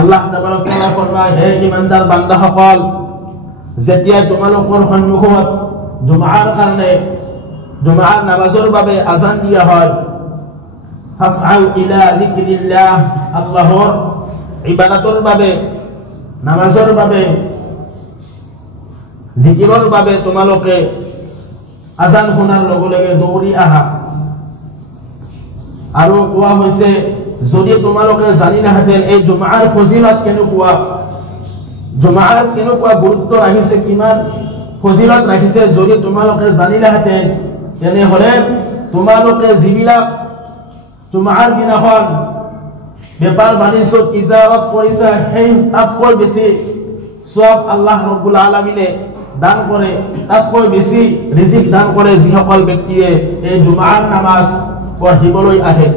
আল্লাহ তাবাৰক তাআলা ফৰমায়, হে ইমানদাৰ বান্দাসকল, যেতিয়া তোমালোকৰ সন্মুখত জুমাৰ কাৰণে জুমাৰ নামাজৰ বাবে আজান দিয়া হয়, ফাসআউ ইলা যিকৰিল্লাহ, আল্লাহৰ ইবাদতৰ বাবে, নামাজৰ বাবে, জিকিৰৰ বাবে তোমালোকে আজান শুনাৰ লগে লগে দৌৰি আহা। আৰু কোৱা হৈছে, যদি তোমালোকে জানিলাহেঁতেন এই জুমাৰ ফজিলত কেনেকুৱা, জুমাৰ কেনেকুৱা গুৰুত্ব ৰাখিছে, কিমান ফজিলত ৰাখিছে, যদি তোমালোকে জানিলাহেঁতেন, তেনেহলে তোমালোকে যিবিলাক জুমাৰ দিনাখন বেপাৰ বাণিজ্য ইজাৰত কৰিছে, সেই তাতকৈ বেছি সওয়াব আল্লাহ ৰাব্বুল আলামিনে দান কৰে, তাতকৈ বেছি ৰিজিক দান কৰে যিসকল ব্যক্তিয়ে এই জুমাৰ নামাজ পঢ়িবলৈ আহে।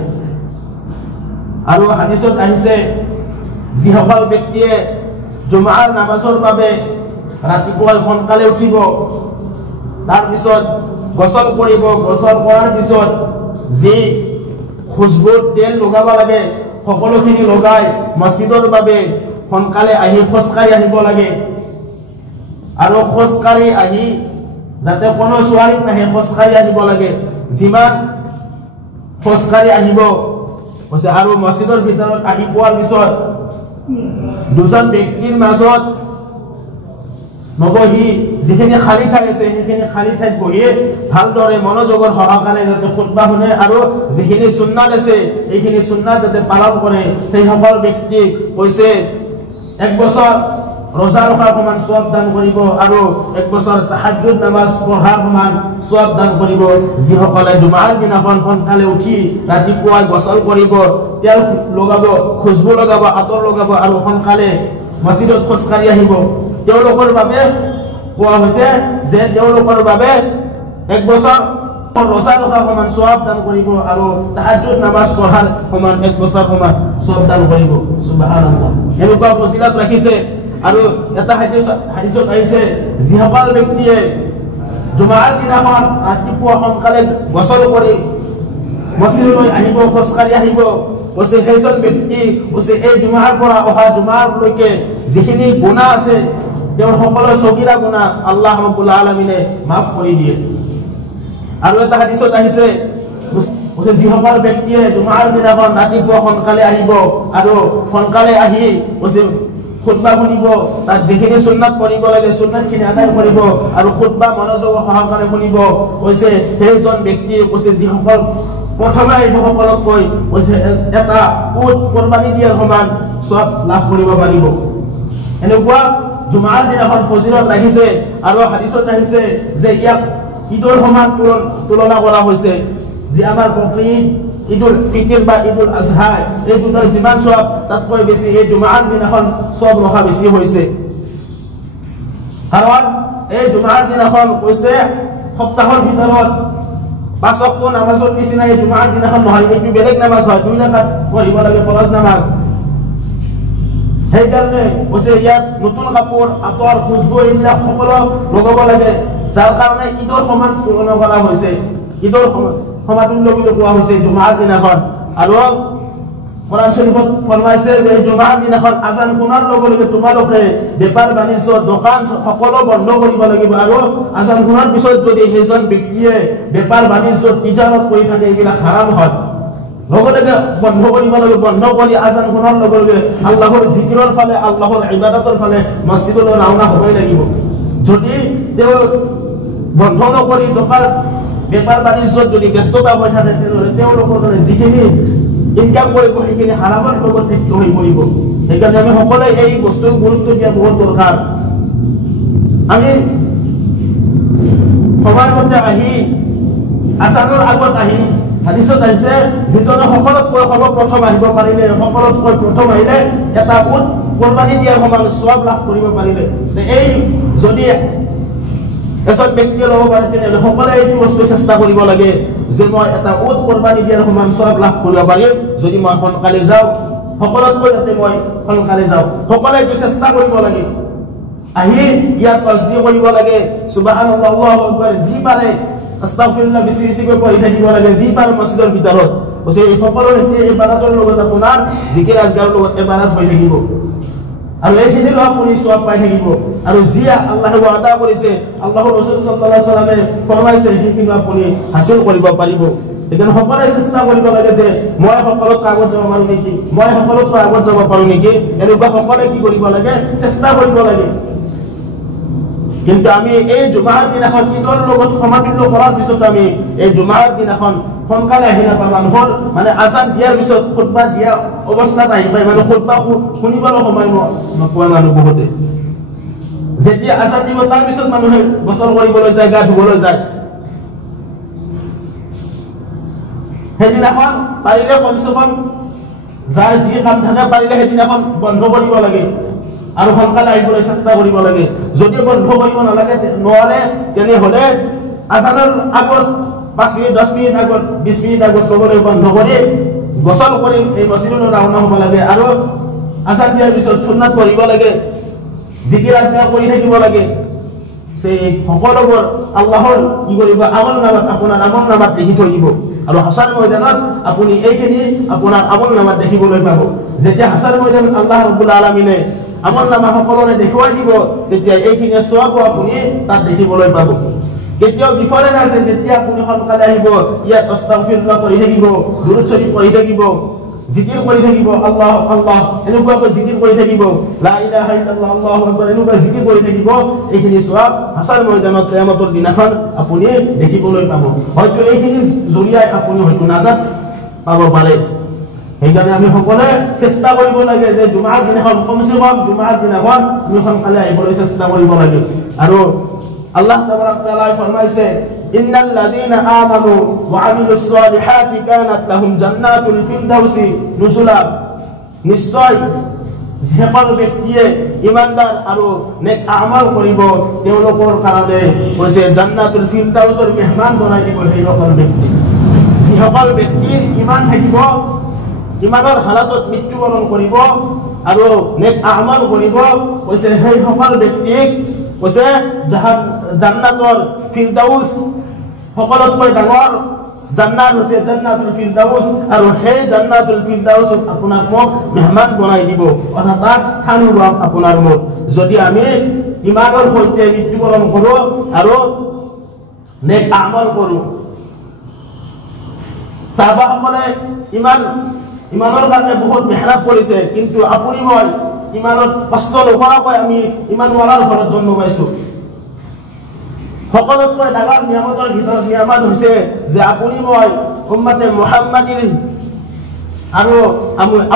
আৰু হাদিসত আহিছে, যিসকল ব্যক্তিয়ে জুমাৰ নামাজৰ বাবে ৰাতিপুৱা সোনকালে উঠিব, তাৰ পিছত গোসল কৰিব, গোসল কৰাৰ পিছত যি খুশবুৰ তেল লগাব লাগে সকলোখিনি লগাই মসজিদৰ বাবে সোনকালে আহি খোজকাঢ়ি আহিব লাগে। আৰু খোজকাঢ়ি আহি যাতে কোনো ছোৱালী নাহে, খোজকাঢ়ি আহিব লাগে, যিমান খোজকাঢ়ি আহিব কৈছে। আৰু মসজিদৰ ভিতৰত আহি পোৱাৰ পিছত দুজন ব্যক্তিৰ মাজত নবহি যিখিনি খালী ঠাই আছে সেইখিনি খালী ঠাইত বহি ভালদৰে মনোযোগৰ সহকাৰে যাতে খুতবা শুনে আৰু যিখিনি সুন্নাত আছে এইখিনি সুন্নাত যাতে পালন কৰে, সেই সকল ব্যক্তি কৈছে 1 বছৰ ৰোজা ৰাখাৰ সমান সওয়াব দান কৰিব আৰু 1 বছৰ তাহাজ্জুদ নামাজ পঢ়াৰ সমান সওয়াব দান কৰিব। যিসকলে জুমাৰ দিনাখন সোনকালে উঠি ৰাতিপুৱা গোসল কৰিব, তেল লগাব, খুশবু লগাব, আতৰ লগাব আৰু সোনকালে মসজিদত খোজকাঢ়ি আহিব, তেওঁলোকৰ বাবে কোৱা হৈছে যে তেওঁলোকৰ বাবে 1 বছৰ ৰোজা ৰাখাৰ সমান সওয়াব দান কৰিব আৰু তাহাজ্জুদ নামাজ পঢ়াৰ সমান 1 বছৰ সমান সওয়াব দান কৰিব। সুবহানাল্লাহ, এনেকুৱা ফজিলত ৰাখিছে। আৰু এটা হাদিসত আহিছে, যিসকল ব্যক্তিয়ে জুমাৰ দিনাখন ৰাতিপুৱা সোনকালে গোসল কৰি মসজিদলৈ আহিব, খোজকাঢ়ি আহিব, কৈছে সেইজন ব্যক্তি কৈছে এই জুমাৰ পৰা অহা জুমাৰলৈকে যিখিনি গুনাহ আছে তেওঁৰ সকলো সগীৰা গুনাহ আল্লাহ ৰাব্বুল আলামিনে মাফ কৰি দিয়ে। আৰু এটা হাদিসত আহিছে, যিসকল ব্যক্তিয়ে জুমাৰ দিনাখন ৰাতিপুৱা সোনকালে আহিব আৰু সোনকালে আহি কৈছে খুতবা শুনিব, তাত যিখিনি সুন্নাত পঢ়িব লাগে সুন্নাতখিনি আদায় কৰিব আৰু খুতবা মনোযোগ সহকাৰে শুনিব, কৈছে সেইজন ব্যক্তি কৈছে যিসকল প্ৰথমে আহিব সকলতকৈ কৈছে এটা উট কোৰবানী দিয়াৰ সমান সওয়াব লাভ কৰিব পাৰিব। এনেকুৱা জুমাৰ দিনাখন ফজিলত ৰাখিছে। আৰু হাদিসত আহিছে যে ইয়াক ঈদৰ সমান তুলনা কৰা হৈছে, যে আমাৰ বকৰীদ, ঈদুল ফিতৰ বা ঈদুল আজহা এই দুটাৰ যিমান সওয়াব তাতকৈ বেছি এই জুমাৰ দিনাখন সওয়াব ৰখা বেছি হৈছে। কাৰণ এই জুমাৰ দিনাখন কৈছে সপ্তাহৰ ভিতৰত 5 ওয়াক্ত নামাজৰ নিচিনা এই জুমাৰ দিনাখন নহয়, এইটো বেলেগ নামাজ হয়, 2 ৰাকাত পঢ়িব লাগে ফৰজ নামাজ। সেইকাৰণে কৈছে ইয়াত নতুন কাপোৰ, আতৰ, খুশবু এইবিলাক সকলো লগাব লাগে, যাৰ কাৰণে ঈদৰ সমান তুলনা কৰা হৈছে, ঈদৰ সমাতুল্য বুলি কোৱা হৈছে জুমাৰ দিনাখন। আৰু কোৰআন শৰীফত ফৰমাইছে যে জুমাৰ দিনাখন আজান শুনাৰ লগে লগে তোমালোকে বেপাৰ বাণিজ্য দোকান সকলো বন্ধ কৰিব লাগিব। আৰু আজান শুনাৰ পিছত যদি সেইজন ব্যক্তিয়ে বেপাৰ বাণিজ্য তিজাৰত কৰি থাকে এইবিলাক হাৰাম হয়, লগে লগে বন্ধ কৰিব লাগে। বন্ধ কৰি আজান শুনাৰ লগে লগে আল্লাহৰ জিকিৰৰ ফালে, আল্লাহৰ ইবাদতৰ ফালে মসজিদলৈ ৰাওনা হ'বই লাগিব। যদি তেওঁ বন্ধ নকৰি দোকান বেপাৰ বাণিজ্যত যদি ব্যস্ততা হৈ থাকে তেনেহ'লে তেওঁলোকৰ যিখিনি ইনকাম কৰিব সেইখিনি হাৰামৰ লগত লিপ্ত হৈ পৰিব। সেইকাৰণে আমি সকলোৱে এই বস্তুৰ গুৰুত্ব দিয়া বহুত দৰকাৰ। আমি সময়মতে আহি আজানৰ আগত আহি হাদিসত আহিছে যিজনে সকলোতকৈ সৰ্বপ্ৰথম আহিব পাৰিলে, সকলোতকৈ প্ৰথম আহিলে এটা উট কোৰবানী দিয়াৰ সমান সওয়াব লাভ কৰিব পাৰিলে। এই যদি এজন ব্যক্তিয়ে ল'ব পাৰে তেনেহ'লে সকলোৱে এইটো বস্তু চেষ্টা কৰিব লাগে যে মই এটা উট কোৰবানী দিয়াৰ সমান সওয়াব লাভ কৰিব পাৰিম যদি মই সোনকালে যাওঁ, সকলোতকৈ যাতে মই সোনকালে যাওঁ। সকলোৱে এইটো চেষ্টা কৰিব লাগে। আহি ইয়াত তাসবিহ কৰিব লাগে, সুবহানাল্লাহ, আল্লাহু আকবাৰ, যি পাৰে আস্তাগফিৰুল্লাহ বেছি বেছিকৈ পঢ়ি থাকিব লাগে, যি পাৰে মছজিদৰ ভিতৰত। কৈছে এই সকলো ইবাদতৰ লগত আপোনাৰ জিকিৰ আজগাৰৰ লগত ইবাদত হৈ থাকিব আৰু এইখিনিৰো আপুনি সওয়াব পাই থাকিব আৰু জিয়া আল্লাহে ওয়াদা কৰিছে আল্লাহৰ ৰাসূল সাল্লাল্লাহু আলাইহি ওয়াসাল্লামে ফৰমাইছে এইখিনি আপুনি হাসিল কৰিব পাৰিব এখানে সকলোৱে চেষ্টা কৰিব লাগে যে মই সকলোত আগত যাব পাৰো নেকি মই সকলোত আগত যাব পাৰো নেকি এনেকুৱা সকলোৱে কি কৰিব লাগে চেষ্টা কৰিব লাগে কিন্তু আমি এই জুমাৰ দিনাখন ঈদৰ লগত সমাতুল্য কৰাৰ পিছত আমি এই জুমাৰ দিনাখন সোনকালে আহি নাপাম মানুহৰ মানে আজান দিয়াৰ পিছত খুতবা দিয়া অৱস্থাত আহি পায় মানে খুতবা শুনিবলৈ সময় নোপোৱা মানুহ বহুতে যেতিয়া আজান দিব তাৰ পিছত মানুহে গোসল কৰিবলৈ যায় গা ধুবলৈ যায় সেইদিনাখন পাৰিলে কমসে কম যাৰ যি কাম থাকে পাৰিলে সেইদিনাখন বন্ধ কৰিব লাগে আৰু সোনকালে আহিবলৈ চেষ্টা কৰিব লাগে যদি বন্ধ কৰিব নালাগে নোৱাৰে তেনেহলে আজানৰ আগত 5 মিনিট 10 মিনিট আগত 20 মিনিট আগত ক'বলৈ বন্ধ কৰি গোসল কৰি এই মছজিদলৈ ৰাওনা হ'ব লাগে আৰু আজান দিয়াৰ পিছত সুন্নাত পঢ়িব লাগে জিকিৰ আজকাৰ কৰি থাকিব লাগে সেই সকলোবোৰ আল্লাহৰ কি কৰিব আমল নামাত আপোনাৰ আমল নামাত লিখি থৈ দিব আৰু হাসাৰ ময়দানত আপুনি এইখিনি আপোনাৰ আমল নামাত দেখিবলৈ পাব যেতিয়া হাসাৰ ময়দানত আল্লাহ ৰাব্বুল আলামিনে আমল নামা সকলোৰে দেখুৱাই দিব তেতিয়া এইখিনি সওয়াব আপুনি তাত দেখিবলৈ পাব কেতিয়াও বিফলে নাছে যেতিয়া আপুনি সোনকালে আহিব ইয়াত আস্তাগফিৰুল্লাহ পঢ়ি থাকিব দুৰুদ শৰীফ পঢ়ি থাকিব জিকিৰ কৰি থাকিব আল্লাহ আল্লাহ এনেকুৱাকৈ জিকিৰ কৰি থাকিব লা ইলাহা ইল্লাল্লাহ আল্লাহু আকবাৰ এনেকুৱা জিকিৰ কৰি থাকিব এইখিনি সওয়াব হাসাৰ ময়দানত কিয়ামতৰ দিনাখন আপুনি দেখিবলৈ পাব হয়তো এইখিনি জৰিয়াই আপুনি হয়তো নাজাত পাব পাৰে সেইকাৰণে আমি সকলোৱে চেষ্টা কৰিব লাগে যে জুমাৰ দিনাখন কমসে কম জুমাৰ দিনাখন আমি সোনকালে আহিবলৈ চেষ্টা কৰিব লাগে আৰু আল্লাহ তাবাৰাক তাআলা ফৰমাইছে ইন্নাল লাযিনা আমানু ওয়া আমিলুস সালিহাতি কানাত লাহুম জান্নাতুল ফিৰদাউসি নুজুলা নিশ্চয় যিসকল ব্যক্তিয়ে ইমানদাৰ আৰু নেক আমাল কৰিব তেওঁলোকৰ কাৰণে কৈছে জান্নাতুল ফিৰদাউসৰ মেহমান বনাই দিব সেইসকল ব্যক্তি যিসকল ব্যক্তিৰ ইমান থাকিব ইমানৰ হালাতত মৃত্যুবৰণ কৰিব আৰু নেক আমাল কৰিব কৈছে সেই সকল ব্যক্তিক কৈছে জান্নাতুল ফিৰদাউস সকলোতকৈ ডাঙৰ জান্নাত হৈছে জান্নাতুল ফিৰদাউস আৰু সেই জান্নাতুল ফিৰদাউস আপোনাক মেহমান বনাই দিব অৰ্থাৎ তাত স্থান হ'ব আপোনাৰ মুখ যদি আমি ইমানৰ সৈতে মৃত্যুবৰণ কৰোঁ আৰু নেক আমাল কৰোঁ সাহাবাসকলে ইমানৰ কাৰণে বহুত মেহনত কৰিছে কিন্তু আপুনি মই ইমানত কষ্ট নকৰাকৈ আমি ইমানৱালাৰ ঘৰত জন্ম পাইছো সকলোতকৈ ডাঙৰ নিয়ামতৰ ভিতৰত নিয়ামত হৈছে যে আপুনি মই উম্মতে মুহাম্মাদীৰ আৰু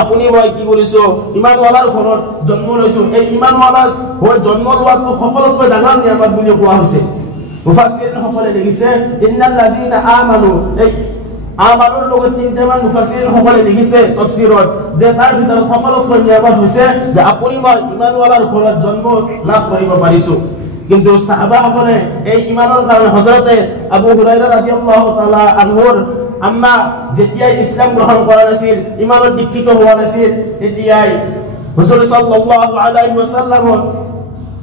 আপুনি মই কি কৰিছো ইমানৱালাৰ ঘৰত জন্ম লৈছো এই ইমানৱালাৰ হৈ জন্ম লোৱাটো সকলোতকৈ ডাঙৰ নিয়ামত বুলি কোৱা হৈছে মুফাসসিৰিন সকলে লিখিছে ইন্নাল লাযিনা আমানু এই আমানৰ লগত তিনিটামান মুফাসসিৰিন সকলে লিখিছে তাফসীৰত যে তাৰ ভিতৰত সকলোতকৈ নিয়ামত হৈছে যে আপুনি মই ইমানৱালাৰ ঘৰত জন্ম লাভ কৰিব পাৰিছো কিন্তু সাহাবাসকলে এই ইমানৰ কাৰণে হযৰতে আবু হুৰায়ৰা ৰাদিয়াল্লাহু তাআলা আনহুৰ আম্মা যেতিয়াই ইসলাম গ্ৰহণ কৰা নাছিল ইমানত দীক্ষিত হোৱা নাছিল তেতিয়াই হুজুৰ সাল্লাল্লাহু আলাইহি ওয়াসাল্লামৰ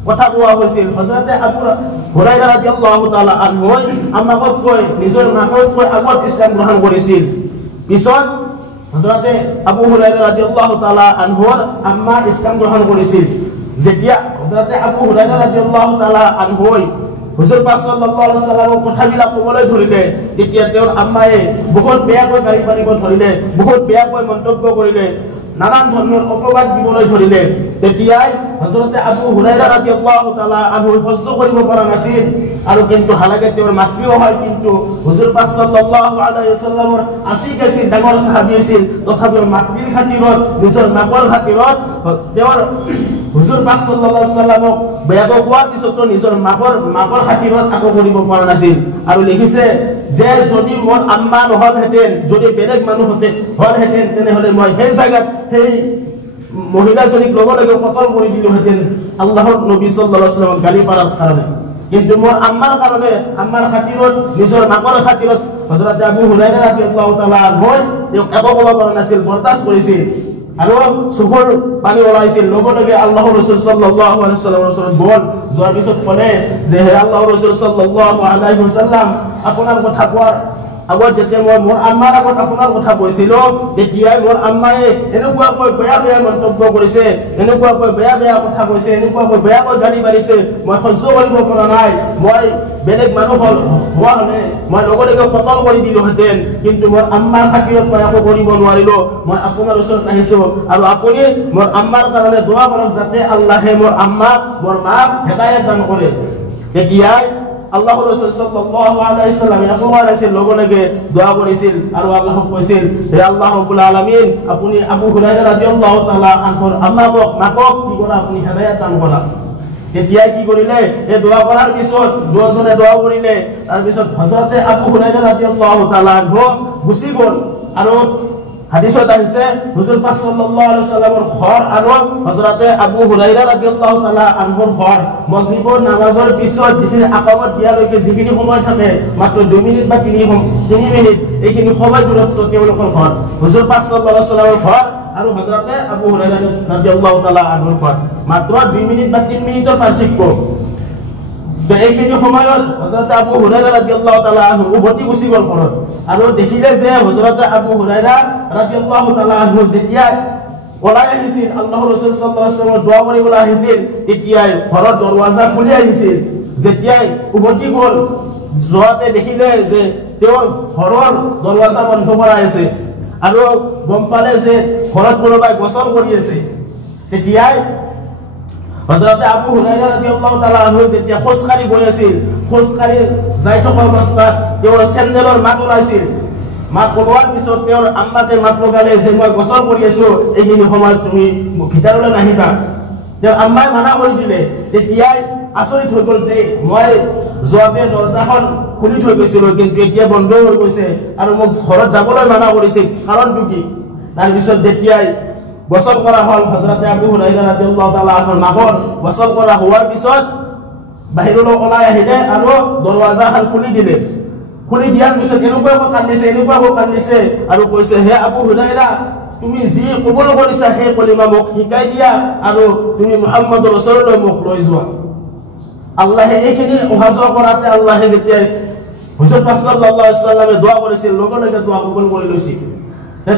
কথা কোৱা হৈছিল হযৰতে আবু হুৰায়ৰা ৰাদিয়াল্লাহু তাআলা আনহু আম্মাকৈ নিজৰ মাকৈ আগত ইসলাম গ্ৰহণ কৰিছিল পিছত হযৰতে আবু হুৰায়ৰা ৰাদিয়াল্লাহু তাআলা আনহুৰ আম্মা ইসলাম গ্ৰহণ কৰিছিল যেতিয়া হযৰতে আবু হুৰায়ৰা ৰাদিয়াল্লাহু তাআলা আনহু হুজুৰ পাক সাল্লাল্লাহু আলাইহি ওয়াসাল্লামৰ কথাবিলাক ক'বলৈ ধৰিলে তেতিয়া তেওঁৰ আম্মায়ে বহুত বেয়াকৈ গালি পাৰিব ধৰিলে বহুত বেয়াকৈ মন্তব্য কৰিলে নানান ধৰণৰ অপবাদ দিবলৈ ধৰিলে তেতিয়াই হযৰতে আবু হুৰায়ৰা ৰাদিয়াল্লাহু তাআলা আনহু সহ্য কৰিব পৰা নাছিল আৰু কিন্তু হালাকে তেওঁৰ মাতৃও হয় কিন্তু হুজুৰ পাক সাল্লাল্লাহু আলাইহি ওয়াসাল্লামৰ আশিক আছিল ডাঙৰ সাহাবী আছিল তথাপিও মাতৃৰ খাতিৰত নিজৰ মাকৰ খাতিৰত তেওঁৰ হুজুৰ পাক সাল্লাল্লাহু আলাইহি ওয়াসাল্লামক বেয়াকৈ কোৱাৰ পিছতো নিজৰ মাকৰ খাতিৰত আকো কৰিব পৰা নাছিল আৰু লিখিছে যে যদি মোৰ আম্মা নহলহেঁতেন যদি বেলেগ মানুহ হলহেঁতেন তেনেহলে মই সেই জায়গাত সেই মহিলাজনীক লগে লগে কতল কৰি দিলোহেঁতেন আল্লাহৰ নবী সাল্লাল্লাহু আলাইহি ওয়াসাল্লামক গালি পাৰাৰ কাৰণে কিন্তু মোৰ আম্মাৰ কাৰণে আম্মাৰ খাতিৰত নিজৰ মাকৰ খাতিৰত হযৰত আবু হুৰায়ৰা ৰাদিয়াল্লাহু তাআলা আনহু তেওঁক একো ক'ব পৰা নাছিল বৰদাস্ত কৰিছিল আৰু চকুৰ পানী ওলাইছিল লগে লগে আল্লাহৰ ৰাসূল সাল্লাল্লাহু আলাইহি ওয়াসাল্লামৰ ওচৰত গ'ল যোৱাৰ পিছত ক'লে যে হে আল্লাহৰ ৰাসূল সাল্লাল্লাহু আলাইহি ওয়াসাল্লাম আপোনাৰ কথা কোৱাৰ আগত যেতিয়া মই মোৰ আম্মাৰ আগত আপোনাৰ কথা কৈছিলো তেতিয়াই মোৰ আম্মায়ে এনেকুৱাকৈ বেয়া বেয়া মন্তব্য কৰিছে, এনেকুৱাকৈ বেয়া বেয়া কথা কৈছে, এনেকুৱাকৈ বেয়াকৈ গালি পাৰিছে, মই সহ্য কৰিব পৰা নাই। মই বেলেগ মানুহ হোৱা হ'লে মই লগে লগে কতল কৰি দিলোহেঁতেন, কিন্তু মোৰ আম্মাৰ খাতিৰত মই একো কৰিব নোৱাৰিলো। মই আপোনাৰ ওচৰত আহিছো আৰু আপুনি মোৰ আম্মাৰ কাৰণে দোৱা কৰক যাতে আল্লাহে মোৰ আম্মাক মোৰ মাক হেদায়েত দান কৰে। তেতিয়াই আল্লাহৰ ৰাসূল সাল্লাল্লাহু আলাইহি ওয়াসাল্লাম একবাৰ আছিল লগে লগে দোৱা কৰিছিল আৰু আল্লাহক কৈছিল, হে আল্লাহ ৰাব্বুল আলামিন, আপুনি আবু হুৰায়ৰা ৰাদিয়াল্লাহু তাআলা আনহুৰ আম্মাক মাকক কি কৰা আপুনি হেদায়েত দান কৰা। তেতিয়াই কি কৰিলে, এই দোৱা কৰাৰ পিছত দুজনে দোৱা কৰিলে, তাৰ পিছত হযৰতে আবু হুৰায়ৰা ৰাদিয়াল্লাহু তাআলা আনহু গুচি গ'ল। আৰু হাদিসত আহিছে হুজুৰ পাক সাল্লাল্লাহু আলাইহি ওয়াসাল্লামেৰ ঘৰ আৰু হযৰতে আবু হুৰায়ৰা ৰাদিয়াল্লাহু তাআলা আনহুৰ ঘৰ মাগৰিবৰ নামাজৰ পিছত যিখিনি আকামত দিয়ালৈকে যিখিনি সময় থাকে মাত্ৰ 2 মিনিট বা 3 মিনিট এইখিনি সময় দূৰত্ব তেওঁলোকৰ ঘৰ, হুজুৰ পাক সাল্লাল্লাহু আলাইহি ওয়াসাল্লামেৰ ঘৰ আৰু হযৰতে আবু হুৰায়ৰা ৰাদিয়াল্লাহু তাআলা আনহুৰ ঘৰ মাত্ৰ 2 মিনিট বা 3 মিনিটৰ পাৰ্থক্য। এইখিনি সময়ত হযৰত আবু হুৰায়ৰা ৰাদিয়াল্লাহু তাআলা আনহু উভতি গুচি গ'ল ঘৰত আৰু দেখিলে যে হযৰত আবু হুৰায়ৰা ৰাদিয়াল্লাহু তাআলা আনহু যেতিয়া ওলাই আহিছিল, আল্লাহৰ ৰাসূল সাল্লাল্লাহু আলাইহি ওয়াসাল্লামৰ দোৱা কৰিবলৈ আহিছিল, তেতিয়াই ঘৰৰ দৰৱাজা খুলি আহিছিল। যেতিয়াই উভতি গ'ল যোৱাতে দেখিলে যে তেওঁৰ ঘৰৰ দৰৱাজা বন্ধ কৰা আছে আৰু গম পালে যে ঘৰত কোনোবাই গোসল কৰি আছে। তেতিয়াই হযৰতে আবু হুৰায়ৰা ৰাদিয়াল্লাহু তাআলা আনহু যেতিয়া খোজকাঢ়ি গৈ আছিল, খোজকাঢ়ি যাই থকা অৱস্থাত তেওঁৰ চেন্দেলৰ মাত ওলাইছিল। মাত ওলোৱাৰ পিছত তেওঁৰ আম্মাকে মাত লগালে যে মই গোসল কৰি আছো, এইখিনি সময়ত তুমি ভিতৰলৈ নাহিবা। তেওঁৰ আম্মাই মানা কৰি দিলে। তেতিয়াই আচৰিত হৈ গ'ল যে মই যোৱাতে দৰজাখন খুলি থৈ গৈছিলো, কিন্তু এতিয়া বন্ধ হৈ গৈছে আৰু মোক ঘৰত যাবলৈ মানা কৰিছে, কাৰণটো কি? তাৰপিছত যেতিয়াই গোসল কৰা হল হযৰতে আবু হুৰায়ৰা ৰাদিয়াল্লাহু তাআলা আনহুৰ মাগৰ গোসল কৰা হওয়াৰ পিছত বাহিৰলৈ ওলাই আহিলে আৰু দৰৱাজাখন খুলি দিলে। খুলি দিয়াৰ পিছত এনেকুৱাকৈ কান্দিছে আৰু কৈছে, হে আবু হুৰায়ৰা, তুমি যি কবুল কৰিছা সেই কলিমা মোক শিকাই দিয়া আৰু তুমি মুহাম্মদৰ ওচৰলৈ মোক লৈ যোৱা। আল্লাহে এইখিনি অহা যোৱা কৰাতে আল্লাহে যেতিয়া হুজুৰ পাক সাল্লাল্লাহু আলাইহি ওয়াসাল্লামে দোৱা কৰিছিল, লগে লগে দোৱা কবুল কৰি লৈছিল।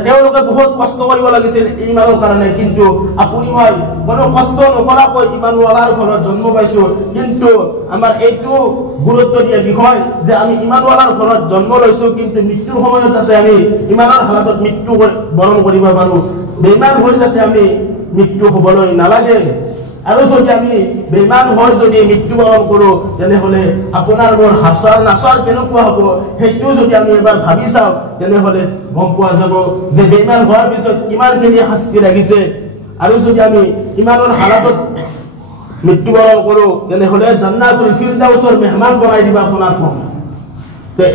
তেওঁলোকে বহুত কষ্ট কৰিব লাগিছিল ইমানৰ কাৰণে, কিন্তু আপুনি মই কোনো কষ্ট নকৰাকৈ ইমানৱালাৰ ঘৰত জন্ম পাইছো। কিন্তু আমাৰ এইটো গুৰুত্ব দিয়া বিষয় যে আমি ইমানৱালাৰ ঘৰত জন্ম লৈছো, কিন্তু মৃত্যুৰ সময়ত যাতে আমি ইমানৰ হালাতত মৃত্যু বৰণ কৰিব পাৰো, বেইমান হৈ যাতে আমি মৃত্যু হ'বলৈ নালাগে। আৰু যদি আমি বেইমান হৈ যদি মৃত্যুবৰণ কৰো, তেনেহলে আপোনাৰ মোৰ হাছৰ নাছৰ কেনেকুৱা হ'ব সেইটো যদি আমি এবাৰ ভাবি চাওঁ, তেনেহলে গম পোৱা যাব যে বেইমান হোৱাৰ পিছত কিমানখিনি শাস্তি লাগিছে। আৰু যদি আমি ইমানৰ হালাতত মৃত্যুবৰণ কৰো, তেনেহলে জান্নাতুল ফিৰদাউছৰ মেহমান বনাই দিবা আপোনাক।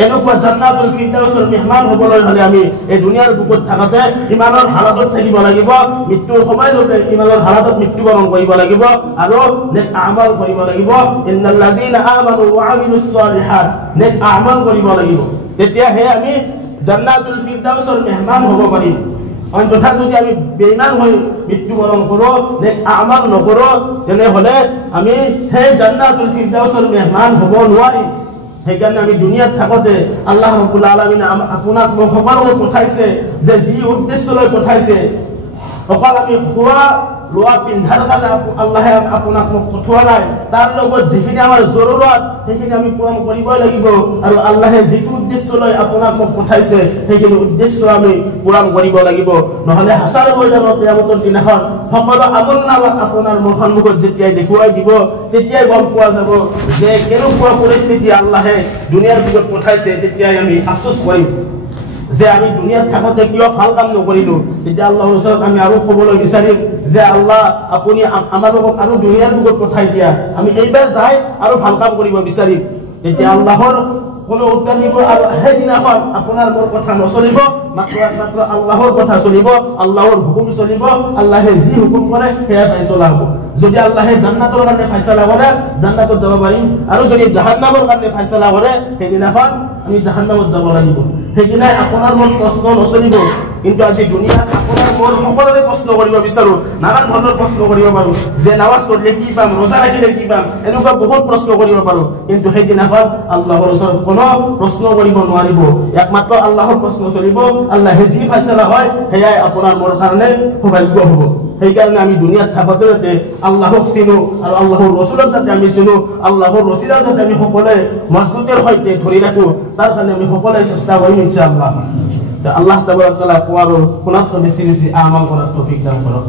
এনেকুৱা জান্নাতুল ফিৰদাউছৰ মেহমান হ'বলৈ হ'লে আমি এই দুনিয়াৰ বুকুত থাকোতে ইমানৰ হালাতত থাকিব লাগিব, মৃত্যুৰ সময়লৈকে ইমানৰ হালাতত মৃত্যুবৰণ কৰিব লাগিব আৰু নেক আমাল কৰিব লাগিব। ইন্নাল লাযিনা আমানু ওয়া আমিলুছ সালিহাত, নেক আমাল কৰিব লাগিব, তেতিয়াহে আমি জান্নাতুল ফিৰদাউছৰ মেহমান হ'ব পাৰিম। অন্যথা যদি আমি বেইমান হৈ মৃত্যুবৰণ কৰো, নেক আমাল নকৰো, তেনেহলে আমি সেই জান্নাতুল ফিৰদাউছৰ মেহমান হ'ব নোৱাৰিম। সেইকাৰণে আমি দুনিয়াত থাকোতে আল্লাহ ৰাব্বুল আলামিনে আপোনাক মোক সকলোকে পঠাইছে যে যি উদ্দেশ্যলৈ পঠাইছে, অকল আমি খোৱা লোৱা পিন্ধাৰ কাৰণে আল্লাহে আপোনাক মোক পঠোৱা নাই, তাৰ লগত যিখিনি আমাৰ জৰুৰত সেইখিনি আমি পূৰণ কৰিবই লাগিব। আৰু আল্লাহে যিটো উদ্দেশ্যলৈ আপোনাক মোক পঠাইছে সেইখিনি উদ্দেশ্য আমি পূৰণ কৰিব লাগিব। নহলে হাছাৰ ময়দানত কিয়ামতৰ দিনাখন সকলো আমলনামাক আপোনাৰ মোৰ সন্মুখত যেতিয়াই দেখুৱাই দিব, তেতিয়াই গম পোৱা যাব যে কেনেকুৱা পৰিস্থিতি আল্লাহে দুনিয়াৰ বুকুত পঠাইছে। তেতিয়াই আমি আফসোস কৰিম যে আমি দুনিয়াত থাকোতে কিয় ভাল কাম নকৰিলো। তেতিয়া আল্লাহৰ ওচৰত আমি আৰু ক'বলৈ বিচাৰিম যে আল্লাহ, আপুনি আমালোকক আৰু দুনিয়াৰ বুকুত পঠাই দিয়া, আমি এইবাৰ যাই আৰু ভাল কাম কৰিব বিচাৰিম। তেতিয়া আল্লাহৰ কোনো উত্তৰ দিব আৰু সেইদিনাখন আপোনাৰ মোৰ কথা নচলিব, মাত্ৰ আল্লাহৰ কথা চলিব, আল্লাহৰ হুকুম চলিব, আল্লাহে যি হুকুম কৰে সেয়া ফাইছলা হ'ব। যদি আল্লাহে জান্নাতৰ কাৰণে ফাইছলা কৰে জান্নাতত যাব পাৰিম, আৰু যদি জাহান্নামৰ কাৰণে ফাইছলা কৰে সেইদিনাখন আমি জাহান্নামত যাব লাগিব। সেইদিনাই আপোনাৰ মন প্ৰশ্ন নচলিব। কিন্তু আজি দুনিয়াত আপোনাৰ মন সকলোৰে প্ৰশ্ন কৰিব বিচাৰো, নানান ধৰণৰ প্ৰশ্ন কৰিব পাৰো, যে নামাজ পঢ়িলে কি পাম, ৰোজা ৰাখিলে কি পাম, এনেকুৱা বহুত প্ৰশ্ন কৰিব পাৰো। কিন্তু সেইদিনাখন আল্লাহৰ ওচৰত কোনো প্ৰশ্ন কৰিব নোৱাৰিব, একমাত্ৰ আল্লাহৰ প্ৰশ্ন চলিব। আল্লাহে যি ফাইছলা হয় সেয়াই আপোনাৰ মোৰ কাৰণে সৌভাগ্য হ'ব। সেইকাৰণে আমি দুনিয়াত থাকোঁতে যাতে আল্লাহক চিনো আৰু আল্লাহৰ ৰচুলক যাতে আমি চিনো, আল্লাহৰ ৰচিলা যাতে আমি সকলোৱে মজবুতেৰ সৈতে ধৰি ৰাখো, তাৰ কাৰণে আমি সকলোৱে চেষ্টা কৰিম ইনশাআল্লাহ। আল্লাহ তাবাৰাক তাআলা কোৱাৰ শুনাত বেছি বেছি আমাল কৰাৰ তৌফিক দান কৰক।